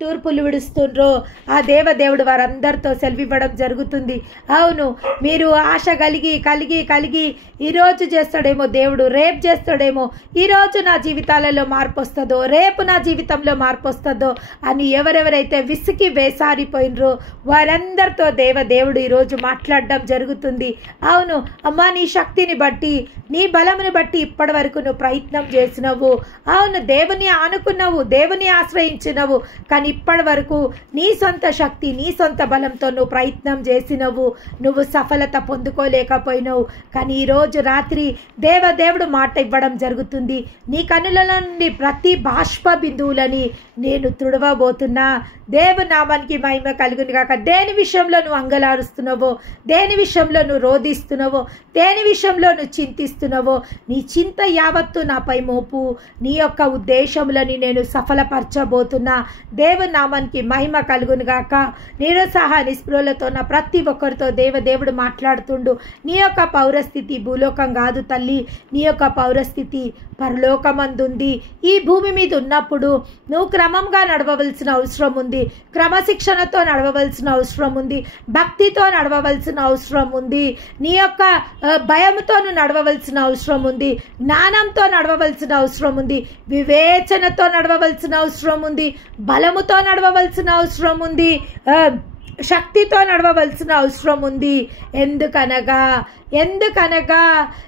తూర్పులు విడుస్తుండ్రో ఆ దేవదేవుడు వారందరితో సెలవివ్వడం జరుగుతుంది. అవును, మీరు ఆశ కలిగి ఈరోజు చేస్తాడేమో దేవుడు, రేపు చేస్తాడేమో, ఈరోజు నా జీవితాలలో మార్పు వస్తుందో, రేపు నా జీవితంలో మార్పు వస్తుందో అని ఎవరెవరైతే విసికి వేసారిపోయినరో వారందరితో దేవదేవుడు ఈరోజు మాట్లాడడం జరుగుతుంది. అవును అమ్మా, నీ శక్తిని బట్టి, నీ బలముని బట్టి ఇప్పటి వరకు నువ్వు ప్రయత్నం చేసినవు. అవును, దేవుని ఆనుకున్నావు, దేవుని ఆశ్రయించినవు, కానీ ఇప్పటి వరకు నీ సొంత శక్తి, నీ సొంత బలంతో నువ్వు ప్రయత్నం చేసినవు, నువ్వు సఫలత పొందుకోలేకపోయినావు. కానీ ఈరోజు రాత్రి దేవదేవుడు మాట ఇవ్వడం జరుగుతుంది. నీ కన్నులలో నుండి ప్రతి బాష్ప బిందువులని నేను తుడవబోతున్నా. దేవుని నామానికి మహిమ కలుగును గాక. దేని విషయంలో నువ్వు అంగలారుస్తున్నావో, దేని విషయంలో నువ్వు రోధిస్తున్నావో, దేని విషయంలో నువ్వు చింతిస్తున్నావో, నీ చింత యావత్తు నాపై మోపు. నీ యొక్క ఉద్దేశములని నేను సఫలపరచబోతున్నా. దేవుని నామానికి మహిమ కలుగును గాక. నిరుత్సాహ నిస్పృహలతో నా ప్రతి ఒక్కరితో దేవదేవుడు మాట్లాడుతుండు. నీ యొక్క పౌరస్థితి భూలోకం కాదు తల్లి, నీ యొక్క పౌరస్థితి పరలోకమందుంది. ఈ భూమి మీద ఉన్నప్పుడు నువ్వు క్రమంగా నడవవలసిన అవసరం ఉంది, క్రమశిక్షణతో నడవవలసిన అవసరం ఉంది, భక్తితో నడవవలసిన అవసరం ఉంది, నీ యొక్క భయంతో నువ్వు నడవవలసిన అవసరం ఉంది, జ్ఞానంతో నడవవలసిన అవసరం ఉంది, వివేచనతో నడవవలసిన అవసరం ఉంది, బలముతో నడవవలసిన అవసరం ఉంది, శక్తితో నడవవలసిన అవసరం ఉంది.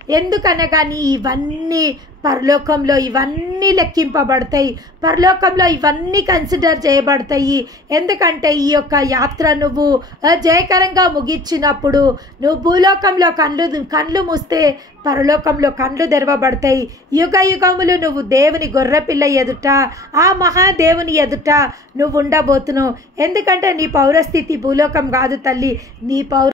ఎందుకనగా నీ ఇవన్నీ పరలోకంలో ఇవన్నీ లెక్కింపబడతాయి, పరలోకంలో ఇవన్నీ కన్సిడర్ చేయబడతాయి. ఎందుకంటే ఈ యొక్క యాత్ర నువ్వు జయకరంగా ముగించినప్పుడు నువ్వు భూలోకంలో కళ్ళు మూస్తే పరలోకంలో కళ్ళు తెరవబడతాయి. యుగ యుగములు నువ్వు దేవుని గొర్రెపిల్ల ఎదుట, ఆ మహాదేవుని ఎదుట నువ్వు ఉండబోతున్నావు. ఎందుకంటే నీ పౌరస్థితి భూలోకం కాదు తల్లి, నీ